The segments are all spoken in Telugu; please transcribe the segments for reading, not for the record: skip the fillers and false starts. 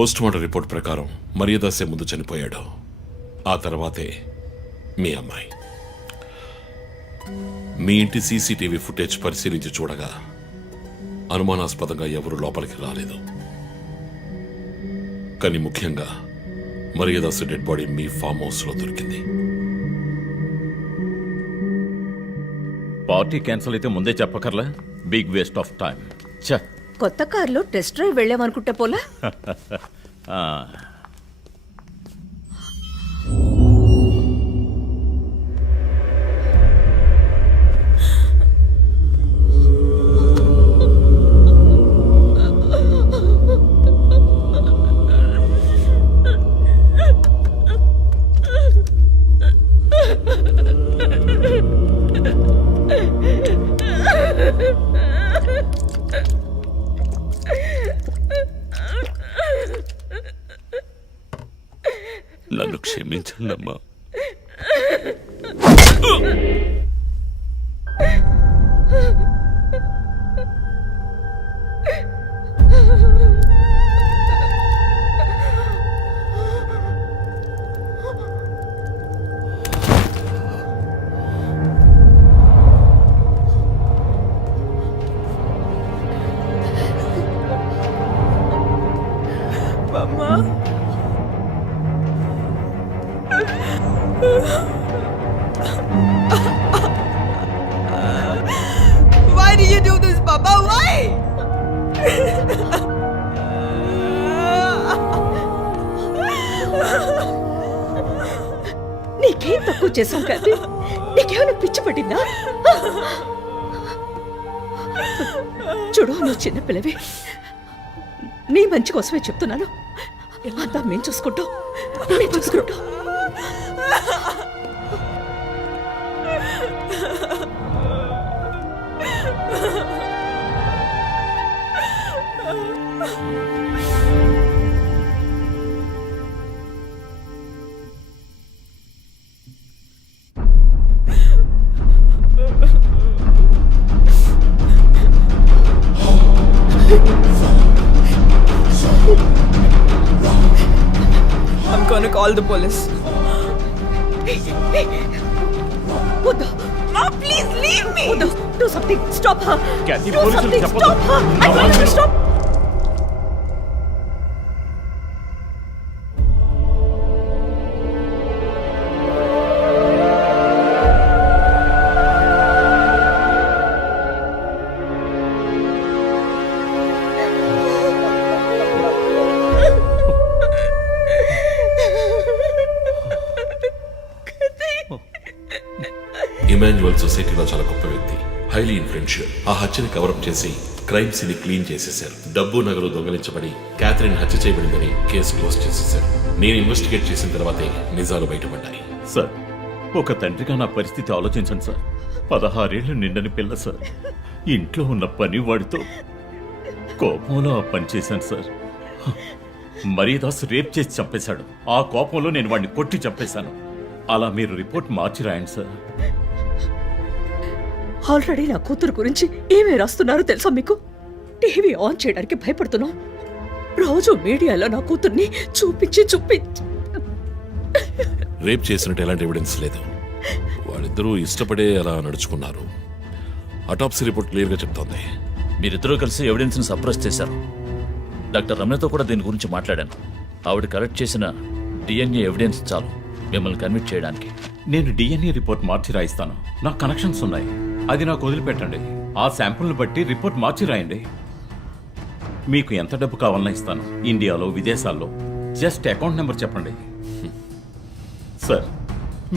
పోస్ట్మార్టం రిపోర్ట్ ప్రకారం మర్యాదాసే ముందు చనిపోయాడు. ఆ తర్వాతే మీ అమ్మాయి. మీ ఇంటి సీసీటీవీ ఫుటేజ్ పరిశీలించి చూడగా అనుమానాస్పదంగా ఎవరు లోపలికి రాలేదు. కానీ ముఖ్యంగా మర్యాదాసు డెడ్ బాడీ మీ ఫామ్ హౌస్ లో దొరికింది. పార్టీ క్యాన్సిల్ అయితే ముందే చెప్పకర్లా? Big waste of time. కొత్త కార్లో టెస్ట్ డ్రైవ్ వెళ్ళామనుకుంటా పోలా. నన్ను క్షమించండి అమ్మా. Why did you do this, Papa? Why? నీకేం తక్కువ చేసాం కదా? నీకేమైనా పిచ్చి పట్టిందా? చూడు, నువ్వు చిన్నపిల్లవి. నీ మంచి కోసమే చెప్తున్నాను. అంతా మేము చూసుకుంటాం. I'm gonna call the police. వద్దు. Mom, please leave me. వద్దు. Do something. Stop her. Kathy, Do పోలీసులు something. చెప్పొద్దు. Stop her. I told you to stop. Emmanuel సొసైటీలో చాలా గొప్ప వ్యక్తి, హైలీ ఇన్ఫ్లుయెన్షియల్. ఆ హత్యని కవరప్ చేసి క్రైమ్ సీన్ క్లీన్ చేసేశారు. డబ్బు నగలు దొంగలించబడి క్యాథరిన్ హత్య చేయబడిందని కేసు క్లోజ్ చేసేశారు. నేను ఇన్వెస్టిగేట్ చేసిన తర్వాతే నిజాలు బయటపడ్డాయి. సార్, ఒక తండ్రిగా నా పరిస్థితి ఆలోచించండి సార్. 16 ఏళ్లు నిండని పిల్ల సార్. ఇంట్లో ఉన్న పని వాడితో కోపంలో ఆ పని చేశాను సార్. మరీదాస్ రేప్ చేసి చంపేశాడు. ఆ కోపంలో నేను వాడిని కొట్టి చంపేశాను. అలా మీరు రిపోర్ట్ మార్చి రాయండి సార్. ఆల్రెడీ నా కూతురు గురించి ఏమేమి రాస్తున్నారో తెలుసా మీకు? టీవీ ఆన్ చేయడానికి భయపడుతున్నాం. రోజు మీడియాలో నా కూతుర్ని చూపించి రేప్ చేసినట్టు ఎలాంటి ఎవిడెన్స్ లేదు. వాళ్ళిద్దరూ ఇష్టపడే అలా నడుచుకున్నారు. అటాప్సీ రిపోర్ట్ క్లియర్గా చెప్తోంది. మీరిద్దరూ కలిసి ఎవిడెన్స్ని సప్రెస్ చేశారు. డాక్టర్ రమణతో కూడా దీని గురించి మాట్లాడాను. ఆవిడ కలెక్ట్ చేసిన డిఎన్ఏ ఎవిడెన్స్ చాలు మిమ్మల్ని కన్విట్ చేయడానికి. నేను డిఎన్ఏ రిపోర్ట్ మార్చి రాయిస్తాను. నాకు కనెక్షన్స్ ఉన్నాయి. అది నాకు వదిలిపెట్టండి. ఆ శాంపుల్ని బట్టి రిపోర్ట్ మార్చి రాయండి. మీకు ఎంత డబ్బు కావాలన్నా ఇస్తాను. ఇండియాలో, విదేశాల్లో. జస్ట్ అకౌంట్ నెంబర్ చెప్పండి. సార్,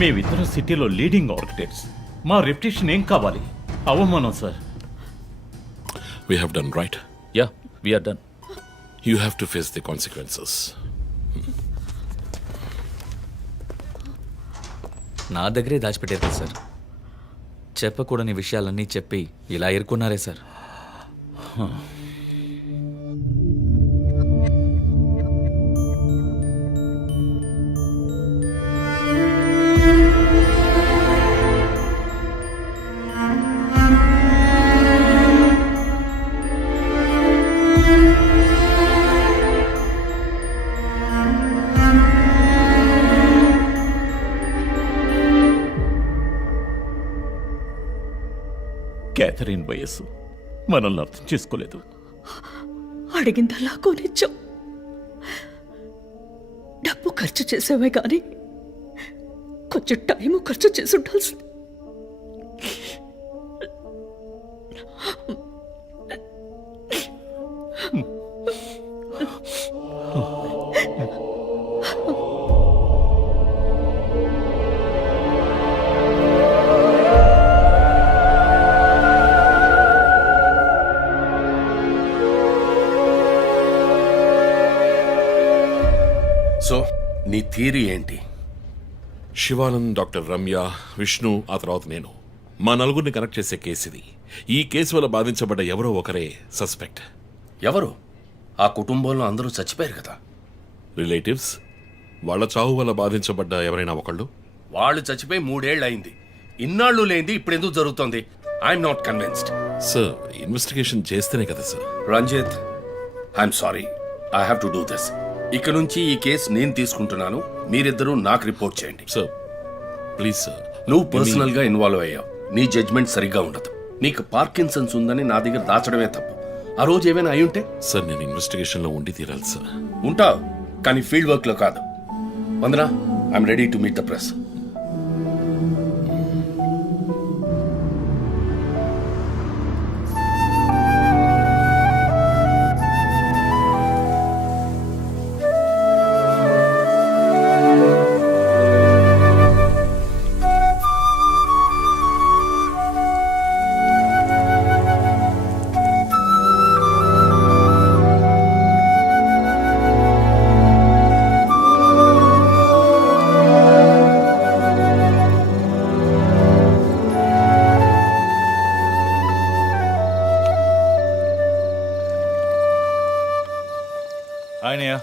మేమిద్దరం సిటీలో లీడింగ్ ఆర్కిటెక్ట్స్. మా రెప్యుటేషన్ ఏం కావాలి? అవమానం sir. We have done right. Yeah, we're done. You have to face the consequences. నా దగ్గరే దాచిపెట్టారు సార్. చెప్పకూడని విషయాలన్నీ చెప్పి ఇలా ఇరుక్కున్నారే సార్. క్యాథరిన్ వయస్సు మనల్ని అర్థం చేసుకోలేదు. అడిగిందల్లా కొనిచ్చాం. డబ్బు ఖర్చు చేసామే కానీ కొంచెం టైము ఖర్చు చేసి ఉండాల్సింది. సో నీ థియరీ ఏంటి? శివానంద్, డాక్టర్ రమ్య, విష్ణు, ఆ తర్వాత నేను, మా నలుగురిని కనెక్ట్ చేసే కేసు ఇది. ఈ కేసు వల్ల బాధించబడ్డ ఎవరో ఒకరే సస్పెక్ట్. ఎవరు? ఆ కుటుంబంలో అందరూ చచ్చిపోయారు కదా. రిలేటివ్స్, వాళ్ళ చావు వల్ల బాధించబడ్డ ఎవరైనా ఒకళ్ళు. వాళ్ళు చచ్చిపోయి 3 ఏళ్ళు అయింది. ఇన్నాళ్ళు లేనిది ఇప్పుడు ఎందుకు జరుగుతోంది? I'm not convinced. Sir, investigation చేస్తేనే కదా sir. Ranjith, I'm sorry, I have to do this. ఇక నుంచి ఈ కేసు నేను తీసుకుంటున్నాను. మీరిద్దరూ నాకు రిపోర్ట్ చేయండి. Sir please sir. నువ్వు పర్సనల్ గా ఇన్వాల్వ్ అయ్యావు. నీ జడ్జ్మెంట్ సరిగ్గా ఉండదు. నీకు పార్కిన్సన్స్ ఉందని నా దగ్గర దాచడమే తప్పు. ఆ రోజు ఏమైనా అయి ఉంటే? సార్, నేను ఇన్వెస్టిగేషన్ లో ఉండి తీరాలి సార్. ఉంటావు, కానీ ఫీల్డ్ వర్క్ లో కాదు. Vandana, I'm ready to meet the press. ఆయనయ్య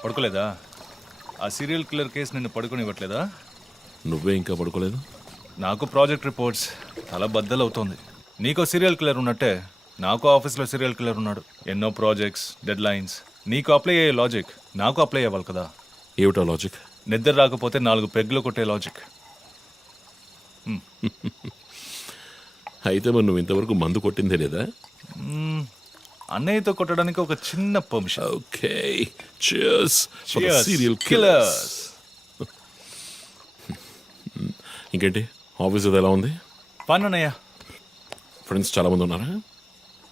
పడుకోలేదా? ఆ సీరియల్ కిల్లర్ కేసు నిన్ను పడుకోనివ్వట్లేదా? నువ్వే ఇంకా పడుకోలేదు? నాకు ప్రాజెక్ట్ రిపోర్ట్స్ తల బద్దలవుతోంది. నీకో సీరియల్ కిల్లర్ ఉన్నట్టే నాకు ఆఫీస్లో సీరియల్ కిల్లర్ ఉన్నాడు. ఎన్నో ప్రాజెక్ట్స్, డెడ్ లైన్స్. నీకు అప్లై అయ్యే లాజిక్ నాకు అప్లై అవ్వాలి కదా. ఏమిటా లాజిక్? నిద్ర రాకపోతే 4 పెగ్గులు కొట్టే లాజిక్. అయితే మరి నువ్వు ఇంతవరకు మందు కొట్టిందే లేదా? అన్నయ్యతో కొట్టడానికి ఒక చిన్న permission. Okay, cheers for the Cheers, serial killers. killers. ఇంకేంటి, ఆఫీస్ అది ఎలా ఉంది? ఫన్ అన్నయ్య. ఫ్రెండ్స్ చాలా మంది ఉన్నారా?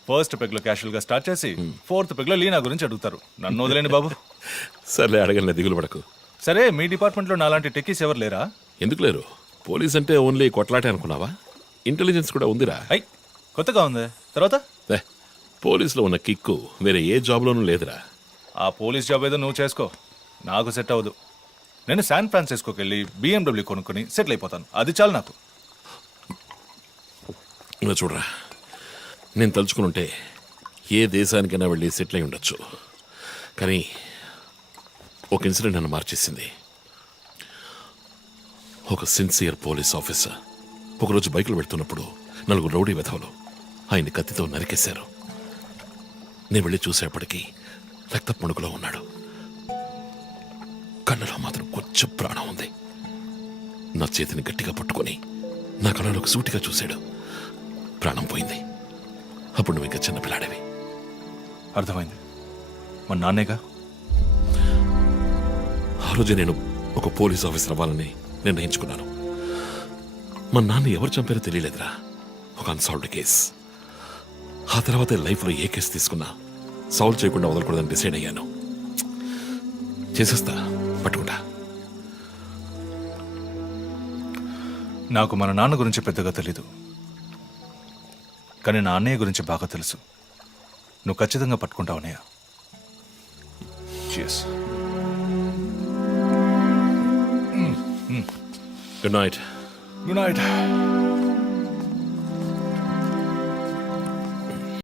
ఫస్ట్ పెగ్లో క్యాషువల్ గా స్టార్ట్ చేసి 4th పెగ్లో లీనా గురించి అడుగుతారు. నన్ను వదిలేండి బాబు. సర్లే, అడగలే, దిగులు పడకు. సరే, మీ డిపార్ట్మెంట్లో నాలాంటి టెక్కీస్ ఎవరు లేరా? ఎందుకు లేరు? పోలీస్ అంటే ఓన్లీ కొట్లాటే అనుకున్నావా? ఇంటెలిజెన్స్ కూడా ఉందిరా. ఐ కొత్తగా ఉంది. తర్వాత పోలీసులో ఉన్న కిక్కు వేరే ఏ జాబ్లోనూ లేదురా. ఆ పోలీస్ జాబ్ ఏదో నువ్వు చేసుకో, నాకు సెట్ అవ్వదు. నేను శాన్ ఫ్రాన్సిస్కోకి వెళ్ళి BMW కొనుక్కొని సెటిల్ అయిపోతాను. అది చాలు నాకు. ఇలా చూడరా, నేను తలుచుకుని ఉంటే ఏ దేశానికైనా వెళ్ళి సెటిల్ అయి ఉండొచ్చు. కానీ ఒక ఇన్సిడెంట్ నన్ను మార్చేసింది. ఒక సిన్సియర్ పోలీస్ ఆఫీసర్ ఒకరోజు బైకులు పెడుతున్నప్పుడు 4 రౌడీ వెధవలు ఆయన్ని కత్తితో నరికేశారు. నేను వెళ్ళి చూసేపటికి రక్త మణుగులో ఉన్నాడు. కళ్ళలో మాత్రం కొంచెం ప్రాణం ఉంది. నా చేతిని గట్టిగా పట్టుకొని నా కళ్ళలోకి సూటిగా చూశాడు. ప్రాణం పోయింది. అప్పుడు నువ్వు ఇంకా చిన్నపిల్లాడేవి. అర్థమైంది. మా నాన్నేగా. ఆ రోజే నేను ఒక పోలీస్ ఆఫీసర్ అవ్వాలని నిర్ణయించుకున్నాను. మా నాన్న ఎవరు చంపారో తెలియలేదురా. ఒక అన్సాల్వ్డ్ కేస్. ఆ తర్వాతే లైఫ్లో ఏ కేసు తీసుకున్నా సాల్వ్ చేయకుండా వదలకూడదని డిసైడ్ అయ్యాను. చేసేస్తా, పట్టుకుంటా. నాకు మన నాన్న గురించి పెద్దగా తెలీదు, కానీ నా అన్నయ్య గురించి బాగా తెలుసు. నువ్వు ఖచ్చితంగా పట్టుకుంటావు అన్నయ్య. Cheers. Good night. Good night.